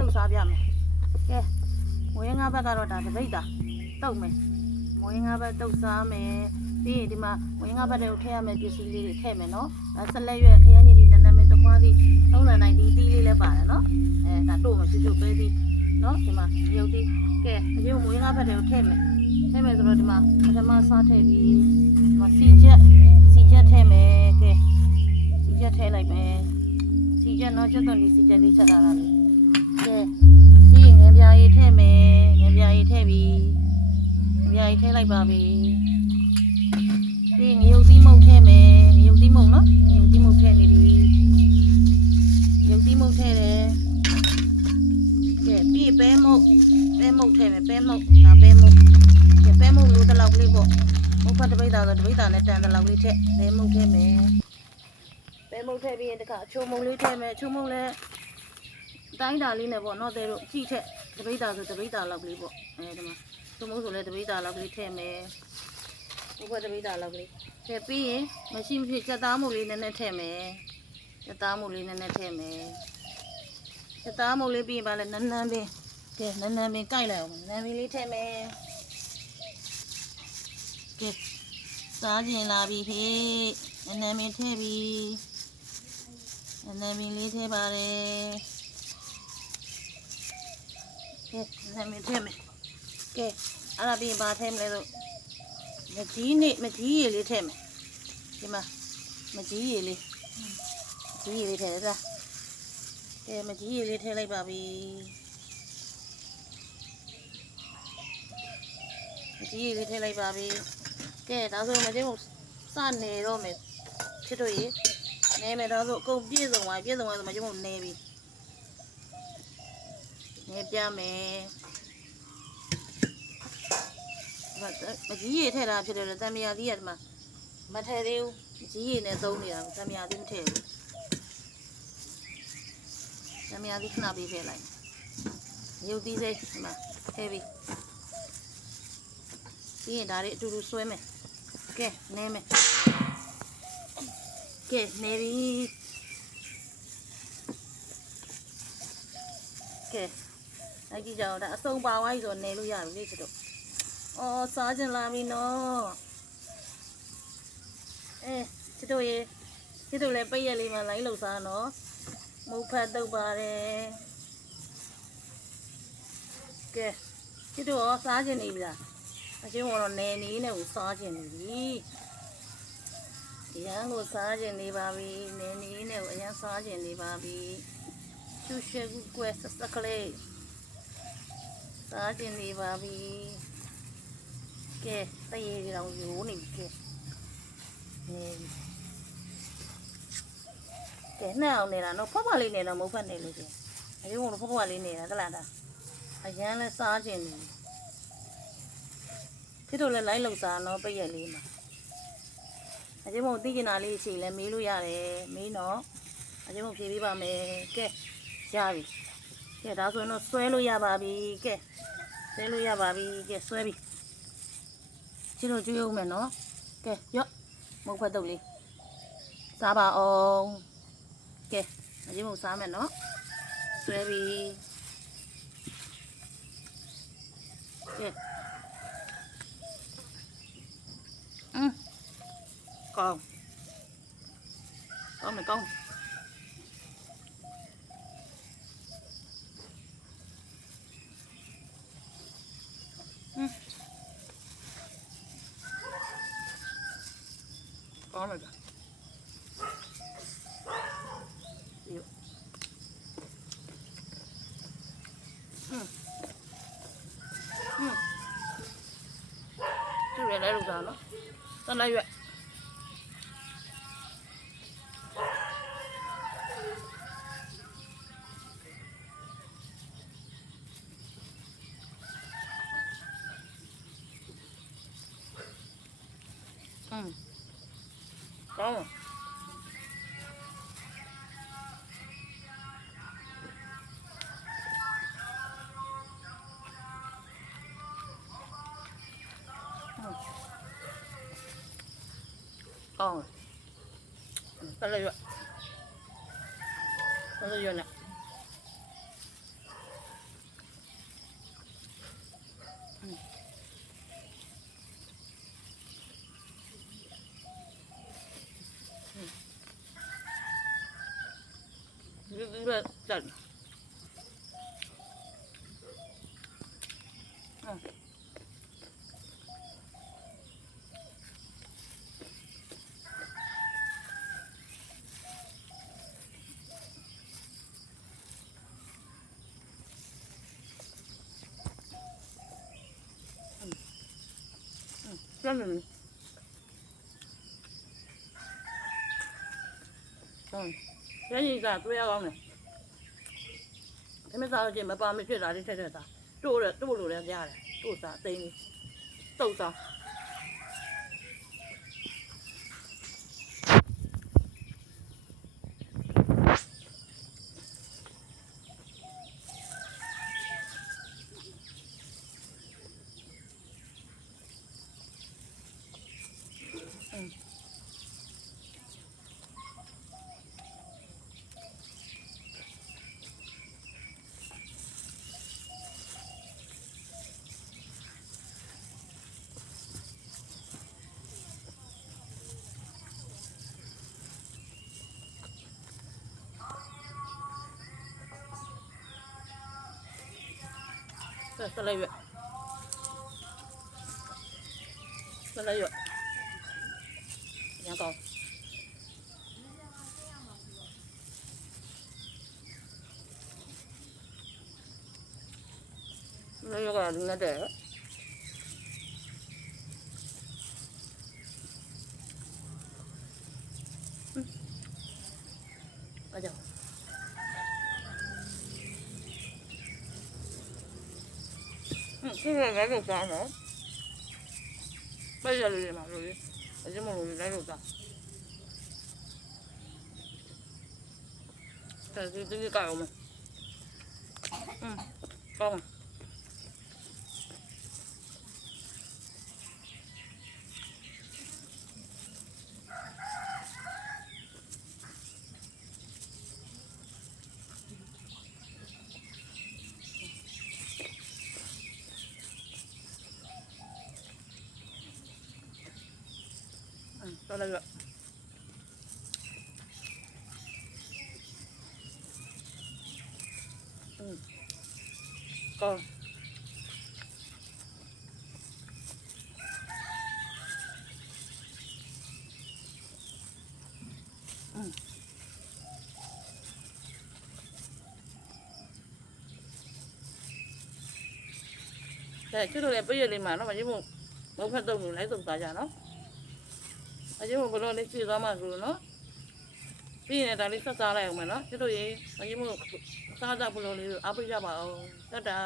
တုတ်စားပြမယ်ကဲမွေးငါးဘက်ကတော့ဒါတပိတ်တာတုတ်မယ်မွေးငါးဘက်တုတ်စားမယ်ပြီးရင်ဒီမှာမွေးငါးဘက်တွေကိုထည့်ရမယ်ပစ္စည်းလေးတွေထည့်မယ်နော်ဆက်လက်ရွက်ခရမ်းကြီးနန်းနန်းမင်းတခွားစီသုံးဆန်တိုင်းဒီတီးလေးလည်းပါတယ်နော်ဒါတို့မယ်ကျွတ်ကျွတ်ပဲပြီးနော်ဒီမှာရုပ်တီးကဲအရင်မွေးငါးဘက်တွေကိုထည့်မယ်ဆိုတော့ဒီမှာပထမစားထည့်ပြီးဒီမှာစီချက်ထည့်မယ်ကဲစီချက်ထည့်လိုက်မယ်စီချက်နော်ကျွတ်တော့ဒီစီချက်လေးချက်လာတာလေကဲဒီငပြားကြီးထည့်မယ်ငပြားကြီးထည့်ပြီးငပြားကြီးထည့်လိုက်ပါပြီဒီငရုတ်သီးမုတ်ထည့်မယ်ငရုတ်သီးမုတ်နော်ငရုတ်သီးမုတ်ထည့်နေပြီငရုတ်သီးမုတ်ထည့်တယ်ကဲပြီးပဲမုတ်ထည့်မယ်ပဲမုတ်ဒါပဲမုတ်ကဲပဲမုတ်လိုတစ်လောက်ကလေးပေါ့မုတ်ဖတ်တပိတ်တာဆိုတပိတ်တာနဲ့တန်တစ်လောက်လေးထည့်ပဲမုတ်ထည့်မယ်ပဲမုတ်ထည့်ပြီးရင်တခါအချိုမုတ်လေးထည့်မယ်အချိုမုတ်လည်းတိုင်းတာလေးနဲ့ပေါ့နော်တဲ့တို့ကြည့်ထက်တပိတ်တာဆိုတပိတ်တာလောက်ကလေးပေါ့ဒီမှာချိုမုတ်ဆိုလည်းတပိတ်တာလောက်ကလေးထည့်မယ်ဘုဖတ်တပိတ်တာလောက်ကလေးထည့်ပြီးရင်မရှိမဖြစ်ကြက်သားမုတ်လေးနည်းနည်းထည့်မယ်ကြက်သားမုတ်လေးနည်းနည်းထည့်မယ်ကြက်သားမုတ်လေးပြီးရင်ဗာလဲနန်းနန်းပင်ကဲနန်းနန်းပင်ကိုက်လိုက်အောင်နန်းပင်လေးထည့်မယ်ကဲစားကျင်လာပြီဟေးနန်းနန်းပင်ထည့်ပြီနန်းနန်းပင်လေးထည့်ပါတယ်ကဲနန်းနန်းပင်ထည့်မယ်ကဲအဲ့ဒါပြီးရင်ဗာထည့်မလဲလို့မကြီးရည်လေးထည့်မယ်ဒီမှာမကြီးရည်လေးထည့်ရတာကဲမကြီးရည်လေးထည့်လိုက်ပါပြီမကြီးရည်လေးထည့်လိုက်ပါပြီကဲဒါဆိုမကျင်းဘူးစနေတော့မယ်ချစ်တို့ရေနေမယ်ဒါဆိုအကုန်ပြည့်စုံသွားဆိုမကျင်းဘူးနေပြီနေပြမယ်မကြီးရည်ထည့်တာဖြစ်တယ်လေတံမြာသီးကဒီမှာမထည့်သေးဘူးမကြီးရည်နဲ့သုံးနေတာတံမြာသီးမထည့်ဘူးတံမြာသီးခဏပေးထည့်လိုက်ရုပ်သီးစိဒီမှာထည့်ပြီးပြီးရင်ဒါတွေအတူတူဆွဲမယ်ကဲနေမယ်ကဲနေပြီကဲလိုက်ကြည့်ကြအောင်ဒါအစုံပါသွားပြီဆိုနေလို့ရပြီလေချစ်တို့အော်စားကြလာပြီနော်ချစ်တို့ရေချစ်တို့လည်းပိတ်ရက်လေးမှလိုက်လို့စားနော်မုတ်ဖတ်တုပ်ပါတယ်ကဲချစ်တို့ရောစားကြနေပြီလားအချင်းကတော့နေနေနဲ့ကိုစားကြနေပြီရန်ကိုစားကြနေပါပြီနေနေနဲ့ကိုအရန်စားကြနေပါပြီချူရှယ်ကူကွယ်စကလေးစားကြနေပါပြီကဲတရေကြီးတော့ရိုးနေပြီကဲနှောင်းနေတာနော်ဖွားဖွားလေးနေတော့မဟုတ်ဖက်နေလို့ချင်းအရင်ကတော့ဖွားဖွားလေးနေတာတလားတာအရန်လဲစားကြနေပြီဖြစ်တော့လဲလိုက်လောက်စားနော်ပိတ်ရက်လေးမှာအကျိုးမို့သိကျင်တာလေးရှိလဲမေးလို့ရတယ်မေးနော်အကျိုးမို့ဖြေပေးပါမယ်ကဲရပြီကဲဒါဆိုရင်တော့ဆွဲလို့ရပါပြီကဲဆွဲလို့ရပါပြီကဲဆွဲပြီချစ်တို့ကျွေးအောင်မယ်နော်ကဲရော့မုတ်ဖက်တုပ်လေးစားပါအောင်ကဲအကျိုးမို့စားမယ်နော်ဆွဲပြီကဲကောင်းမယ်ကောင်းကောင်းလိုက်သူရလဲလို့စားနော်တန်လိုက်ရွက်ကောင်းတလိုက်ရွက်နဲ့ အတွက်ကြက်ကျန်တယ်ရင်းစားတွေ့ရကောင်းတယ်သမီးစားလို့ချင်းမပါမဖြစ်တာလေးထက်ထက်စားတို့လို့လည်းကြားတယ်တို့စားသိင်းတုတ်စားဆက်လိုက်ရရန်ကောင်းလည်းရကလည်းတဲ့အကြောင်း这个来肉干的，白家里嘛，肉的，而且么肉的来肉干，这个干我们，干嘛？到那个，高，对，这个来不也的嘛，那么就没看到来做大家喏。အကျိုးဘလို့လေးကြည့်သွားမှဆိုလို့နော်ပြီးရင်ဒါလေးဆက်စားလိုက်အောင်မယ်နော်ကျတို့ရေအကျိုးစားစားဘလို့လေးအားပေးကြပါအောင်တတ်တာ